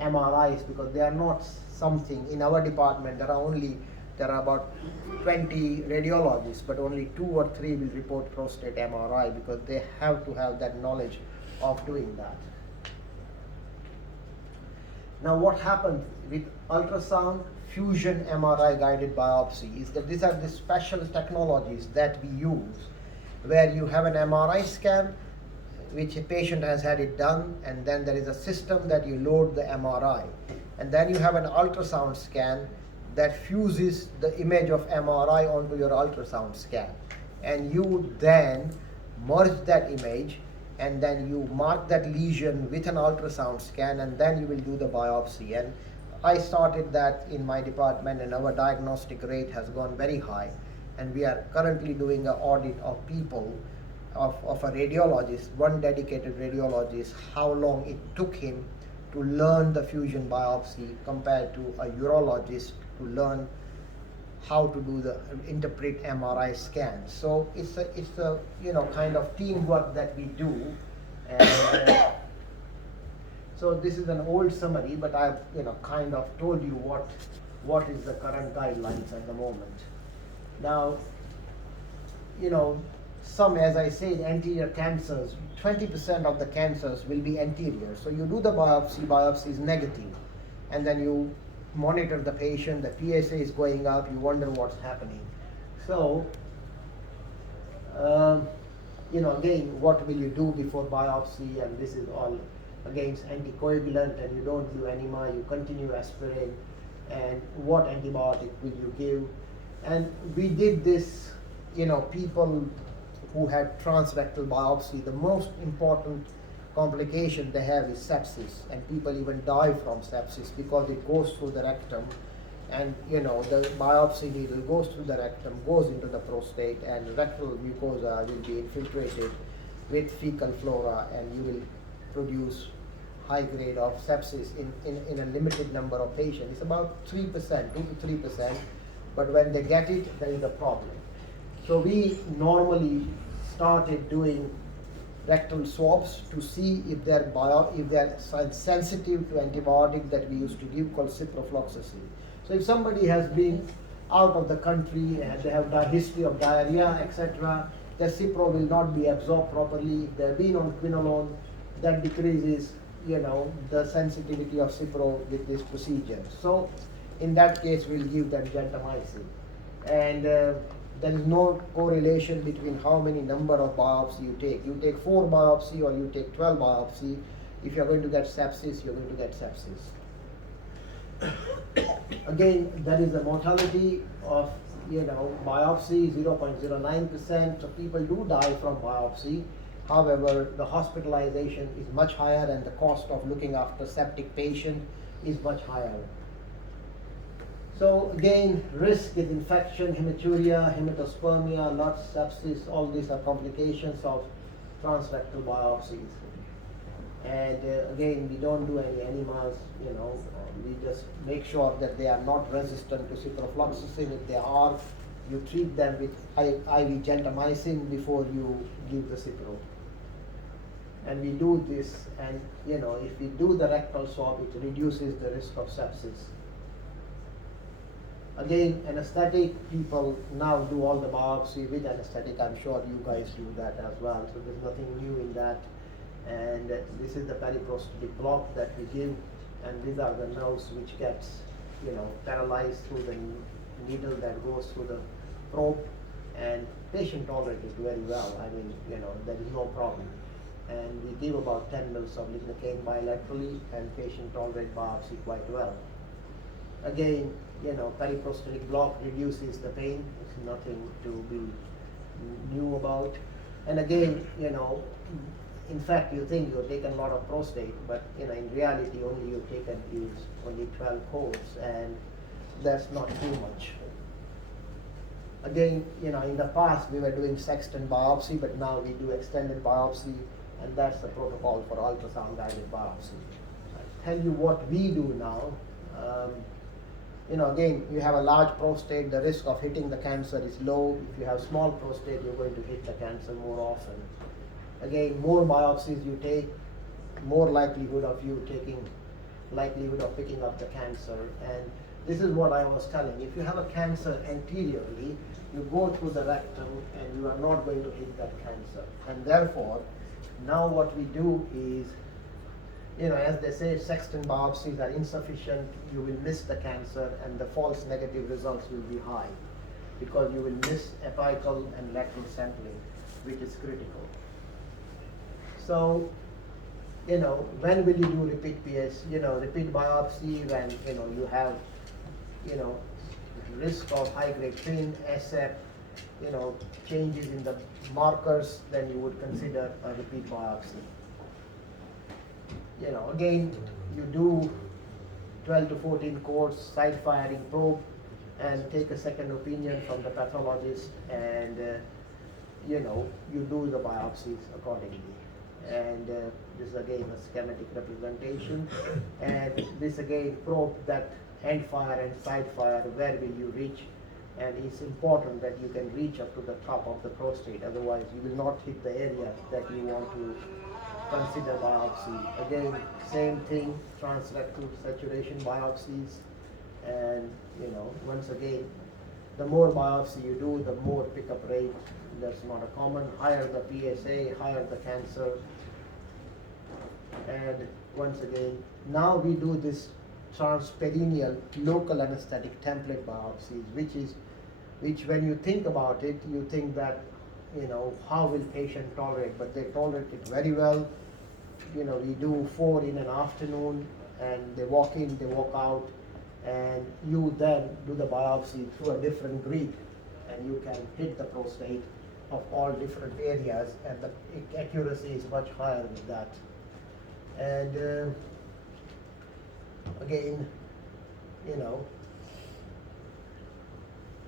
MRIs, because they are not something, in our department there are about 20 radiologists, but only 2 or 3 will report prostate MRI because they have to have that knowledge of doing that. Now what happens with ultrasound fusion MRI guided biopsy is that these are the special technologies that we use, where you have an MRI scan which a patient has had it done, and then there is a system that you load the MRI, and then you have an ultrasound scan that fuses the image of MRI onto your ultrasound scan, and you then merge that image, and then you mark that lesion with an ultrasound scan, and then you will do the biopsy. And I started that in my department, and our diagnostic rate has gone very high, and we are currently doing an audit of people, of a radiologist, one dedicated radiologist, how long it took him to learn the fusion biopsy compared to a urologist to learn how to do the interpret MRI scans. So it's a kind of teamwork that we do. And so this is an old summary, but I've kind of told you what is the current guidelines at the moment. Now, some, as I said, anterior cancers, 20% of the cancers will be anterior. So you do the biopsy is negative, and then you monitor the patient, the PSA is going up, you wonder what's happening. So, again, what will you do before biopsy? And this is all against anticoagulant, and you don't do enema, you continue aspirin, and what antibiotic will you give? And we did this, people who had transrectal biopsy, the most important complication they have is sepsis, and people even die from sepsis because it goes through the rectum, and the biopsy needle goes through the rectum, goes into the prostate, and rectal mucosa will be infiltrated with fecal flora, and you will produce high grade of sepsis in a limited number of patients. It's about 3%, 2 to 3%, but when they get it, there is a problem. So we normally started doing rectal swaps to see if they're sensitive to antibiotic that we used to give called ciprofloxacin. So if somebody has been out of the country and they have a history of diarrhea, etc., their cipro will not be absorbed properly. If they've been on quinolone, that decreases the sensitivity of cipro with this procedure. So in that case, we'll give them gentamicin. And there is no correlation between how many number of biopsy you take. You take 4 biopsy or you take 12 biopsy. If you're going to get sepsis, you're going to get sepsis. Again, there is a mortality of biopsy 0.09%. So people do die from biopsy. However, the hospitalization is much higher, and the cost of looking after septic patient is much higher. So again, risk is infection, hematuria, hematospermia, LUTS, sepsis, all these are complications of transrectal biopsies. And again, we don't do any enemas, we just make sure that they are not resistant to ciprofloxacin. If they are, you treat them with IV gentamicin before you give the cipro. And we do this, and if we do the rectal swab, it reduces the risk of sepsis. Again, anesthetic, people now do all the biopsy with anesthetic. I'm sure you guys do that as well, so there's nothing new in that. And this is the periprostatic block that we give, and these are the nerves which gets paralyzed through the needle that goes through the probe, and patient tolerated it very well. I mean, there is no problem. And we give about 10 mils of lignocaine bilaterally, and patient tolerate biopsy quite well. Again, periprostatic block reduces the pain. It's nothing to be new about. And again, in fact, you think you've taken a lot of prostate, but in reality, only you've taken is only 12 codes, and that's not too much. Again, in the past we were doing sextant biopsy, but now we do extended biopsy, and that's the protocol for ultrasound guided biopsy. I'll tell you what we do now. Again, you have a large prostate, the risk of hitting the cancer is low. If you have small prostate, you're going to hit the cancer more often. Again, more biopsies you take, more likelihood of you taking likelihood of picking up the cancer. And this is what I was telling. If you have a cancer anteriorly, you go through the rectum and you are not going to hit that cancer. And therefore, now what we do is, as they say, sextant biopsies are insufficient, you will miss the cancer and the false negative results will be high because you will miss apical and lateral sampling, which is critical. So, when will you do repeat PS, repeat biopsy when, you have, risk of high-grade thin, ASAP, changes in the markers, then you would consider a repeat biopsy. Again, you do 12 to 14 course side firing probe and take a second opinion from the pathologist, and you do the biopsies accordingly. And this is again a schematic representation, and this again probe that end fire and side fire, where will you reach? And it's important that you can reach up to the top of the prostate, otherwise you will not hit the area that you want to consider biopsy. Again, same thing, transrectal saturation biopsies, and once again, the more biopsy you do, the more pickup rate. That's not a common. Higher the PSA, higher the cancer. And once again, now we do this transperineal local anesthetic template biopsies, which when you think about it, you think that, how will patient tolerate? But they tolerate it very well. We do 4 in an afternoon, and they walk in, they walk out, and you then do the biopsy through a different grid, and you can hit the prostate of all different areas, and the accuracy is much higher with that. And again,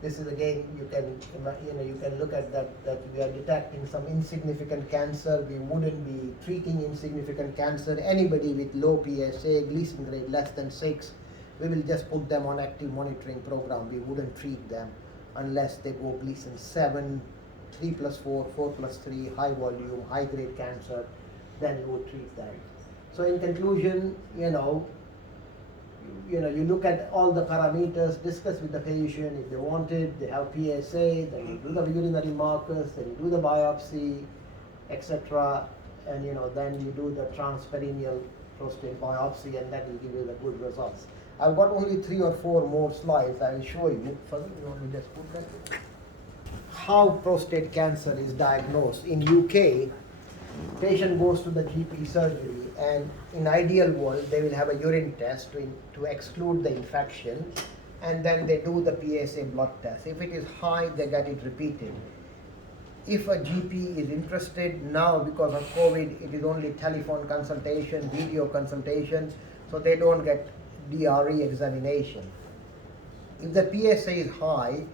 this is again, you can look at that we are detecting some insignificant cancer. We wouldn't be treating insignificant cancer. Anybody with low PSA, Gleason grade less than 6, we will just put them on active monitoring program. We wouldn't treat them unless they go Gleason 7, 3+4, 4+3, high volume, high grade cancer, then you would treat them. So in conclusion, you look at all the parameters, discuss with the patient. If they want it, they have PSA, then you do the urinary markers, then you do the biopsy, etc. And then you do the transperineal prostate biopsy, and that will give you the good results. I've got only 3 or 4 more slides. I will show you. Further, you want me to just put that? How prostate cancer is diagnosed. In UK, patient goes to the GP surgery, and in ideal world they will have a urine test to exclude the infection, and then they do the PSA blood test. If it is high, they get it repeated. If a GP is interested, now because of COVID, it is only telephone consultation, video consultation, so they don't get DRE examination. If the PSA is high,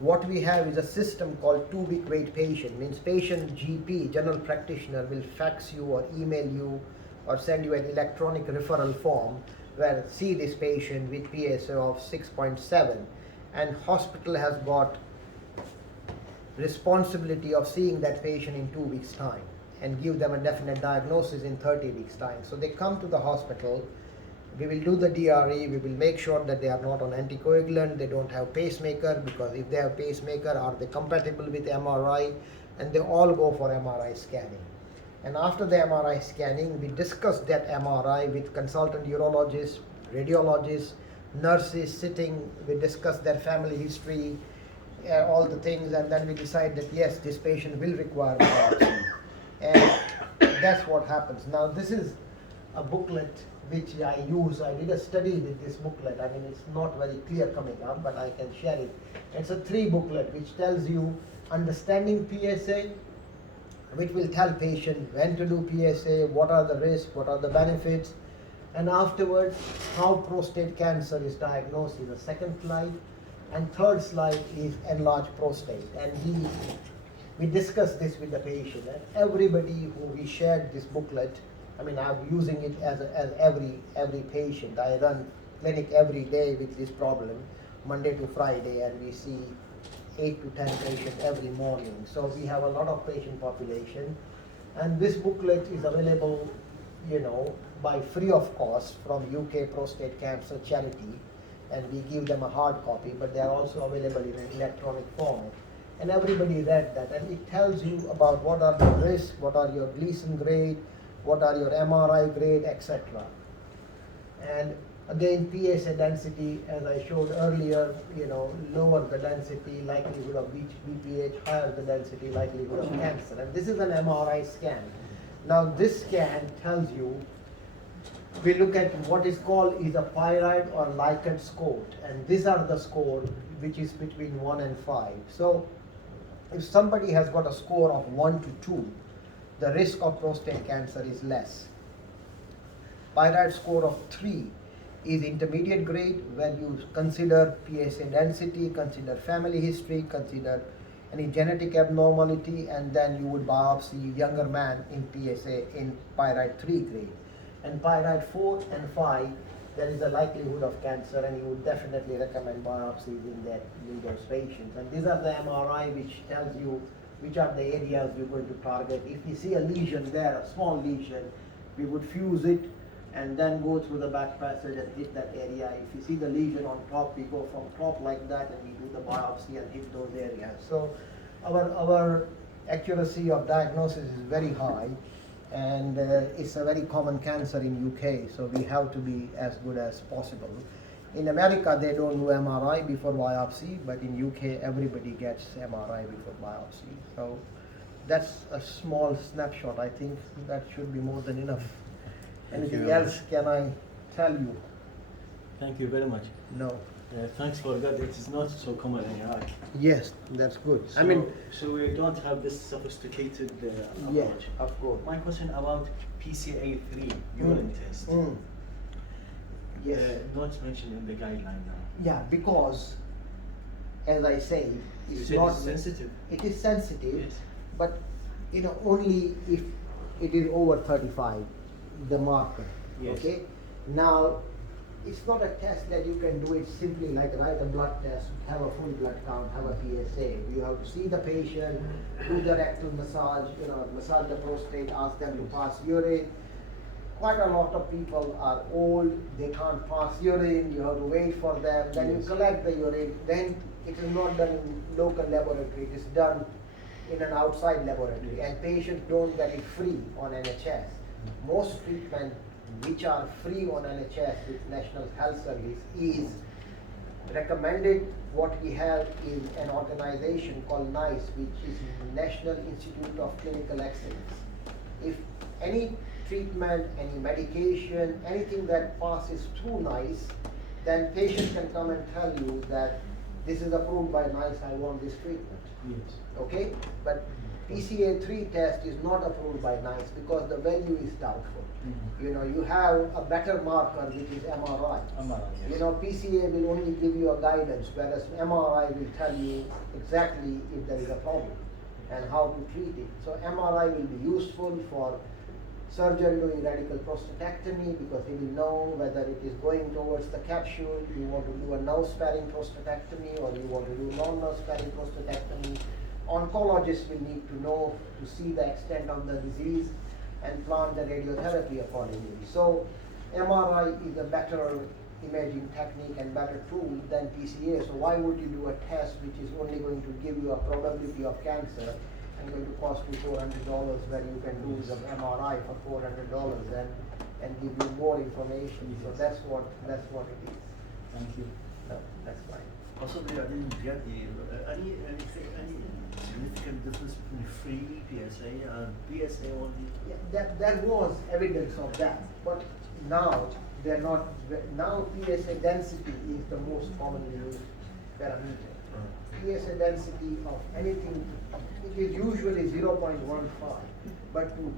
what we have is a system called 2-week wait patient. Means patient GP, general practitioner, will fax you or email you or send you an electronic referral form where see this patient with PSA of 6.7, and hospital has got responsibility of seeing that patient in 2 weeks time and give them a definite diagnosis in 30 weeks time. So they come to the hospital, we will do the DRE, we will make sure that they are not on anticoagulant, they don't have pacemaker, because if they have pacemaker, are they compatible with MRI, and they all go for MRI scanning. And after the MRI scanning, we discuss that MRI with consultant urologists, radiologists, nurses sitting, we discuss their family history, all the things, and then we decide that yes, this patient will require biopsy. And that's what happens. Now this is a booklet which I use. I did a study with this booklet. I mean, it's not very clear coming up, but I can share it. It's a 3 booklet which tells you understanding PSA, which will tell patient when to do PSA, what are the risks, what are the benefits, and afterwards how prostate cancer is diagnosed is the second slide, and third slide is enlarged prostate. And we discuss this with the patient, and everybody who we shared this booklet, I mean, I'm using it as every patient. I run clinic every day with this problem, Monday to Friday, and we see 8 to 10 patients every morning. So we have a lot of patient population, and this booklet is available, buy free of cost from UK Prostate Cancer Charity, and we give them a hard copy, but they are also available in an electronic form. And everybody read that, and it tells you about what are the risks, what are your Gleason grade, what are your MRI grade, etc. And again, PSA density, as I showed earlier, lower the density, likelihood of BPH, higher the density, likelihood of cancer. And this is an MRI scan. Now this scan tells you, we look at what is called is a pyrite or Likert score, and these are the score which is between 1 and 5. So if somebody has got a score of 1 to 2, the risk of prostate cancer is less. Pyrite score of 3 is intermediate grade, when you consider PSA density, consider family history, consider any genetic abnormality, and then you would biopsy younger man in PSA in pyrite 3 grade. And pyrite 4 and 5, there is a likelihood of cancer, and you would definitely recommend biopsies in those patients. And these are the MRI which tells you which are the areas you're going to target. If we see a lesion there, a small lesion, we would fuse it and then go through the back passage and hit that area. If you see the lesion on top, we go from top like that and we do the biopsy and hit those areas. So our accuracy of diagnosis is very high, and it's a very common cancer in UK, so we have to be as good as possible. In America, they don't do MRI before biopsy, but in UK, everybody gets MRI before biopsy. So that's a small snapshot. I think that should be more than enough. Anything else can I tell you? Thank you very much. No. Thanks for that. It is not so common in Iraq. Yes, that's good. So we don't have this sophisticated approach. Yeah, of course. My question about PCA3 urine test. Yes. Not mentioned in the guideline now. Yeah, because, as I say, it's not sensitive. It is sensitive, Yes. but only if it is over 35, the marker. Yes. Okay. Now, it's not a test that you can do it simply like write a blood test, have a full blood count, have a PSA. You have to see the patient, do the rectal massage, massage the prostate, ask them to pass urine. Quite a lot of people are old, they can't pass urine, you have to wait for them, then you collect the urine, then it is not done in local laboratory, it is done in an outside laboratory, and patients don't get it free on NHS. Most treatment which are free on NHS with National Health Service is recommended. What we have is an organization called NICE, which is National Institute of Clinical Excellence. If any treatment, any medication, anything that passes through NICE, then patient can come and tell you that this is approved by NICE, I want this treatment. Yes. Okay? But PCA3 test is not approved by NICE because the value is doubtful. You have a better marker, which is MRI. Yes. PCA will only give you a guidance, whereas MRI will tell you exactly if there is a problem and how to treat it. So MRI will be useful for surgeon doing radical prostatectomy because he will know whether it is going towards the capsule, you want to do a nerve-sparing prostatectomy or you want to do non-nerve-sparing prostatectomy. Oncologists will need to know to see the extent of the disease and plan the radiotherapy accordingly. So MRI is a better imaging technique and better tool than PCA. So why would you do a test which is only going to give you a probability of cancer and going to cost you $400 when you can do the MRI for $400 and give you more information? So that's what it is. Thank you. No, that's fine. Possibly I didn't get any significant difference between free PSA and PSA only? Yeah, there was evidence of that, but now they're not. Now PSA density is the most commonly used parameter. PSA density of anything, it is usually 0.15, but to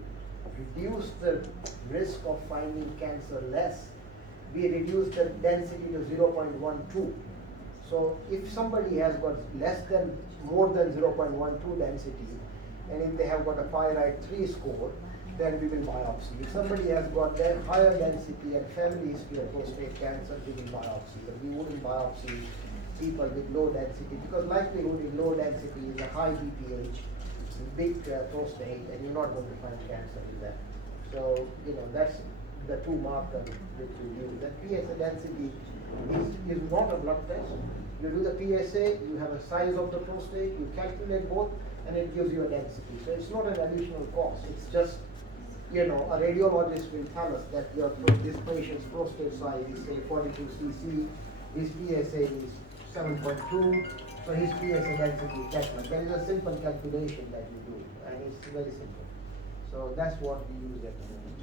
reduce the risk of finding cancer less, we reduce the density to 0.12. So if somebody has got more than 0.12 density, and if they have got a pyrite 3 score, then we will biopsy. If somebody has got higher density and family history of prostate cancer, we will biopsy. But we wouldn't biopsy people with low density because likelihood in low density is a high BPH, big prostate, and you're not going to find cancer with that. So the two markers which you use. The PSA density is not a blood test. You do the PSA, you have a size of the prostate, you calculate both, and it gives you a density. So it's not an additional cost. It's just, you know, a radiologist will tell us that this patient's prostate size is say 42 cc, his PSA is 7.2, so his PSA density is that much. There is a simple calculation that you do, and it's very simple. So that's what we use at the moment.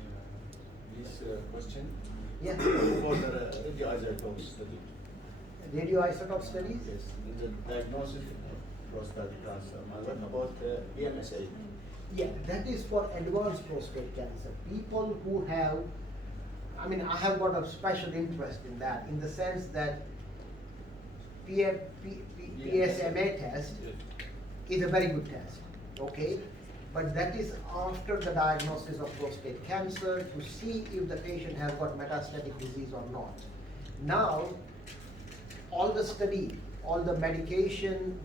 This question? Yeah. For the radioisotope study. Radioisotope studies? Yes, in the diagnosis of prostate cancer. What about BMSA? Yeah, that is for advanced prostate cancer. People who have, I mean, I have got a special interest in that, in the sense that PSMA test is a very good test, okay? But that is after the diagnosis of prostate cancer to see if the patient has got metastatic disease or not. Now, all the study, all the medication,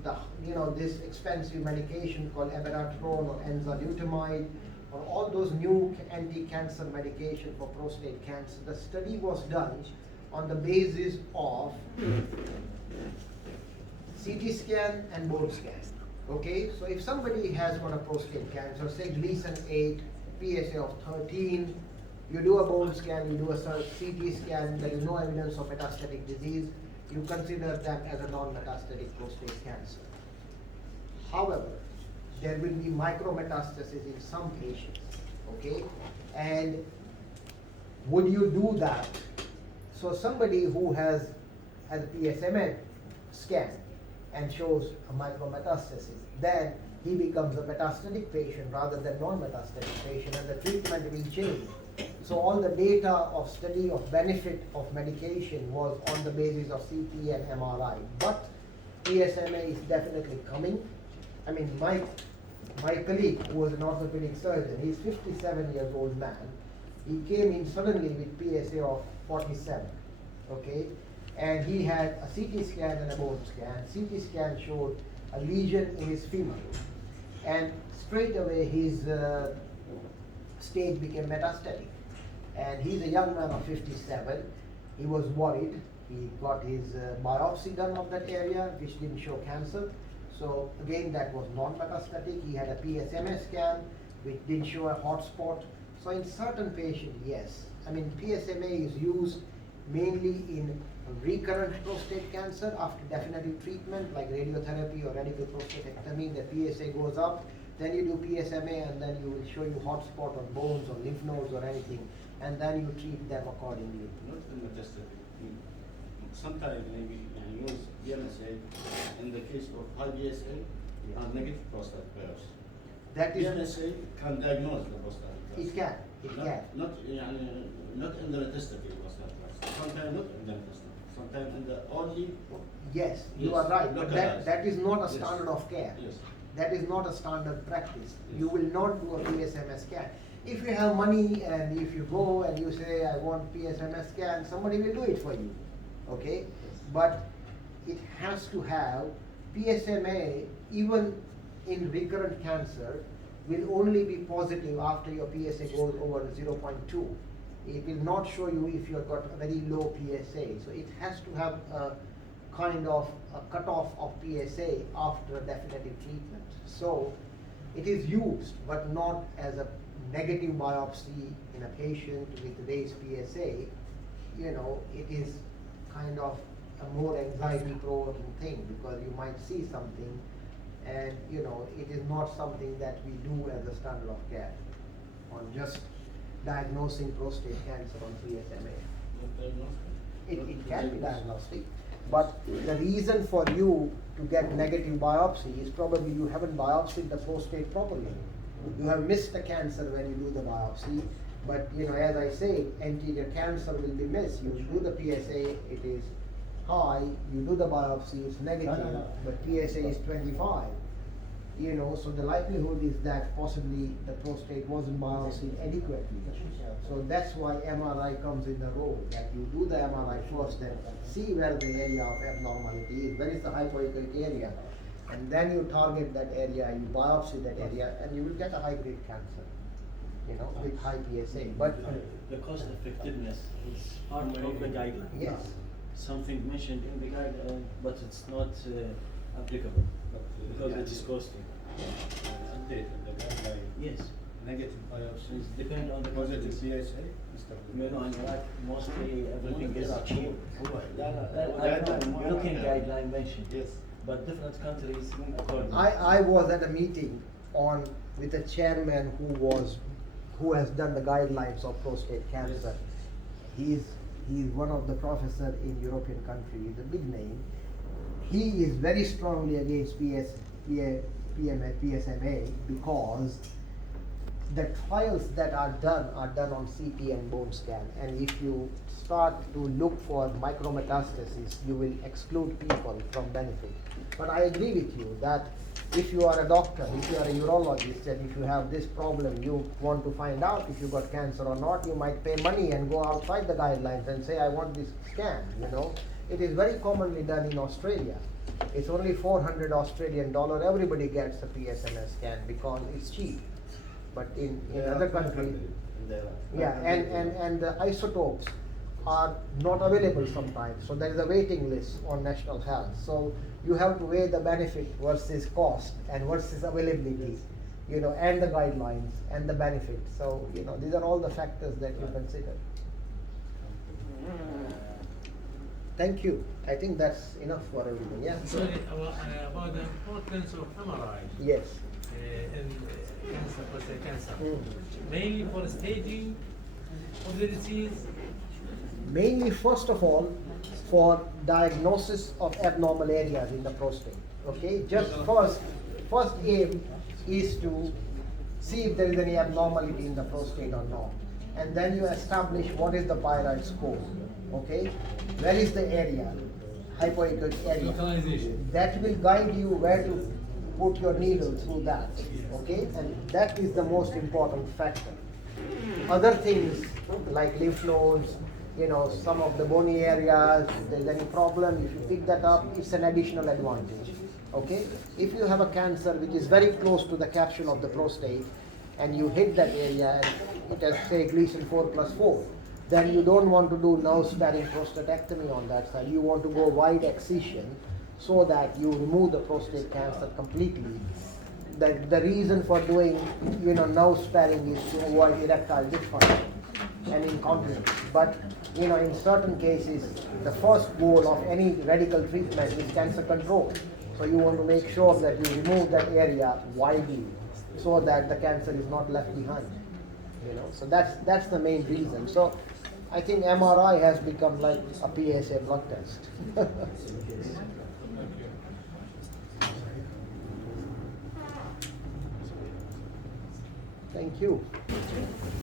this expensive medication called abiraterone or enzalutamide, or all those new anti-cancer medication for prostate cancer, the study was done on the basis of CT scan and bone scan. Okay, so if somebody has got a prostate cancer, say Gleason 8, PSA of 13, you do a bone scan, you do a CT scan, there is no evidence of metastatic disease, you consider them as a non-metastatic prostate cancer. However, there will be micrometastasis in some patients, okay? And would you do that? So somebody who has a PSMA scan and shows a micrometastasis, then he becomes a metastatic patient rather than non-metastatic patient, and the treatment will change. So all the data of study of benefit of medication was on the basis of CT and MRI. But PSMA is definitely coming. I mean, my colleague, who was an orthopedic surgeon, he's 57 years old man. He came in suddenly with PSA of 47, okay? And he had a CT scan and a bone scan. CT scan showed a lesion in his femur. And straight away his stage became metastatic. And he's a young man of 57. He was worried. He got his biopsy done of that area, which didn't show cancer. So again, that was non-metastatic. He had a PSMA scan, which didn't show a hot spot. So in certain patients, yes. I mean, PSMA is used mainly in recurrent prostate cancer after definitive treatment like radiotherapy or radical prostatectomy. The PSA goes up, then you do PSMA, and then you will show you hot spot on bones or lymph nodes or anything, and then you treat them accordingly. Not in metastatic. Sometimes maybe use BMSA in the case of high PSA and negative prostate biopsy. That is, BMSA can diagnose the prostate cancer. it can, it can. Not in the metastatic prostate cancer. Sometimes not in the metastatic. Sometimes in the only. Yes, you Yes, are right, but localized. that is not a Yes. standard of care. Yes. That is not a standard practice. Yes. You will not do a PSMA scan. If you have money and if you go and you say, I want PSMA scan, somebody will do it for you, okay? But it has to have PSMA, even in recurrent cancer, will only be positive after your PSA goes over 0.2. It will not show you if you've got a very low PSA. So it has to have a kind of a cutoff of PSA after a definitive treatment. So it is used, but not as a negative biopsy in a patient with raised PSA. You know, it is kind of a more anxiety-provoking thing because you might see something, and you know, it is not something that we do as a standard of care on just diagnosing prostate cancer on PSMA. It can be diagnostic, but the reason for you to get negative biopsy is probably you haven't biopsied the prostate properly. You have missed the cancer when you do the biopsy, but you know, as I say, anterior cancer will be missed. You do the PSA, it is high, you do the biopsy, it's negative, but PSA is 25. You know, so the likelihood is that possibly the prostate wasn't biopsied adequately. So that's why MRI comes in the role, that you do the MRI first and see where the area of abnormality is, where is the hypoechoic area, and then you target that area, you biopsy that area, and you will get a high-grade cancer. with high PSA. But The cost effectiveness is part of the guideline. yes, Something mentioned in the guideline, but it's not applicable because it is costly. Update the guideline. Yes. Negative biopsies. It depends on the Positive countries. PSA. You know, in Iraq, mostly everything is cheap. Yeah, Looking guideline mentioned. Yes. But different countries according. I was at a meeting with a chairman who has done the guidelines of prostate cancer. He's one of the professors in European country. He's a big name. He is very strongly against PSMA because the trials that are done on CT and bone scan, and if you start to look for micrometastasis, you will exclude people from benefit. But I agree with you that if you are a doctor, if you are a urologist, and if you have this problem, you want to find out if you got cancer or not, you might pay money and go outside the guidelines and say, I want this scan, It is very commonly done in Australia. It's only 400 Australian dollar. Everybody gets a PSMA scan because it's cheap. But in other countries, and the isotopes are not available sometimes. So there is a waiting list on National Health. So you have to weigh the benefit versus cost and versus availability, and the guidelines and the benefit. So, these are all the factors that you consider. Thank you. I think that's enough for everyone. Yeah. Sorry, about the importance of MRI Yes. in cancer, prostate cancer, Mm. mainly for staging of the disease. Mainly, first of all, for diagnosis of abnormal areas in the prostate. Okay, just first aim is to see if there is any abnormality in the prostate or not, and then you establish what is the pyrite score. Okay, where is the area, hypoechoic area. Localization. That will guide you where to put your needle through that. Okay, and that is the most important factor. Other things like lymph nodes, some of the bony areas, if there's any problem, if you pick that up, it's an additional advantage. Okay? If you have a cancer which is very close to the capsule of the prostate and you hit that area and it has, say, Gleason 4+4, then you don't want to do nerve-sparing prostatectomy on that side. You want to go wide excision so that you remove the prostate cancer completely. The reason for doing, nerve sparing is to avoid erectile dysfunction and incontinence. But, in certain cases, the first goal of any radical treatment is cancer control. So you want to make sure that you remove that area widely so that the cancer is not left behind. So that's the main reason. So I think MRI has become like a PSA blood test. Thank you.